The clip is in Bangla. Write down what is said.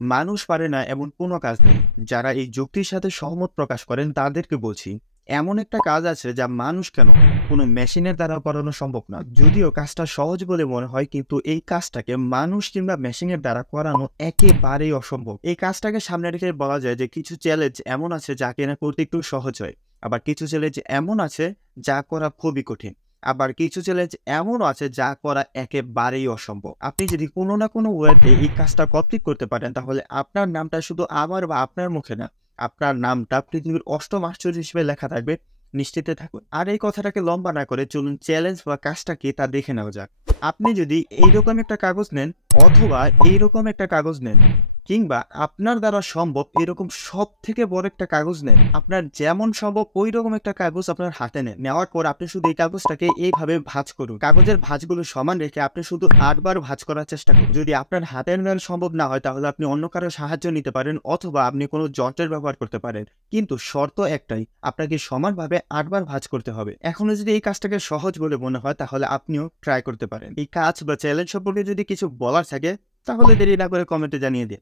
মানুষ পারে না এমন কোনো কাজ নেই। যারা এই যুক্তির সাথে সহমত প্রকাশ করেন তাদেরকে বলছি, এমন একটা কাজ আছে যা মানুষ কেন কোনো মেশিনের দ্বারা করানো সম্ভব না। যদিও কাজটা সহজ বলে মনে হয়, কিন্তু এই কাজটাকে মানুষ কিংবা মেশিনের দ্বারা করানো একেবারেই অসম্ভব। এই কাজটাকে সামনে রেখে বলা যায় যে কিছু চ্যালেঞ্জ এমন আছে যা কিনা করতে একটু সহজ হয়। আবার কিছু চ্যালেঞ্জ এমন আছে যা করা খুবই কঠিন। আবার কিছু চ্যালেঞ্জ এমনও আছে যা করা একেবারেই অসম্ভব। আপনি যদি কোনো না কোনো ওয়েতে এই কাজটা কমপ্লিট করতে পারেন, তাহলে আপনার নামটা শুধু আমার বা আপনার মুখে না, আপনার নামটা পৃথিবীর ৮ম আশ্চর্য হিসেবে লেখা থাকবে। নিশ্চিন্তে থাকুন। আর এই কথাটাকে লম্বা না করে চলুন চ্যালেঞ্জ বা কাজটা কি তা দেখে নেওয়া যাক। আপনি যদি এইরকম একটা কাগজ নেন, অথবা এইরকম একটা কাগজ নেন, কিংবা আপনার দ্বারা সম্ভব এরকম সবথেকে বড় একটা কাগজ নেন। আপনার যেমন সম্ভব ঐরকম একটা কাগজ আপনার হাতে নেন। নেওয়ার পর আপনি শুধু এই কাগজটাকে এইভাবে ভাঁজ করুন। কাগজের ভাঁজগুলো সমান রেখে আপনি শুধু ৮ বার ভাঁজ করার চেষ্টা করুন। যদি আপনার হাতে নেওয়া সম্ভব না হয়, তাহলে আপনি অন্য কারো সাহায্য নিতে পারেন, অথবা আপনি কোনো যন্ত্রের ব্যবহার করতে পারেন। কিন্তু শর্ত একটাই, আপনাকে সমানভাবে ৮ বার ভাঁজ করতে হবে। এখনো যদি এই কাজটাকে সহজ বলে মনে হয়, তাহলে আপনিও ট্রাই করতে পারেন। এই কাজ বা চ্যালেঞ্জ সম্পর্কে যদি কিছু বলার থাকে, তাহলে দেরি না করে কমেন্টে জানিয়ে দিন।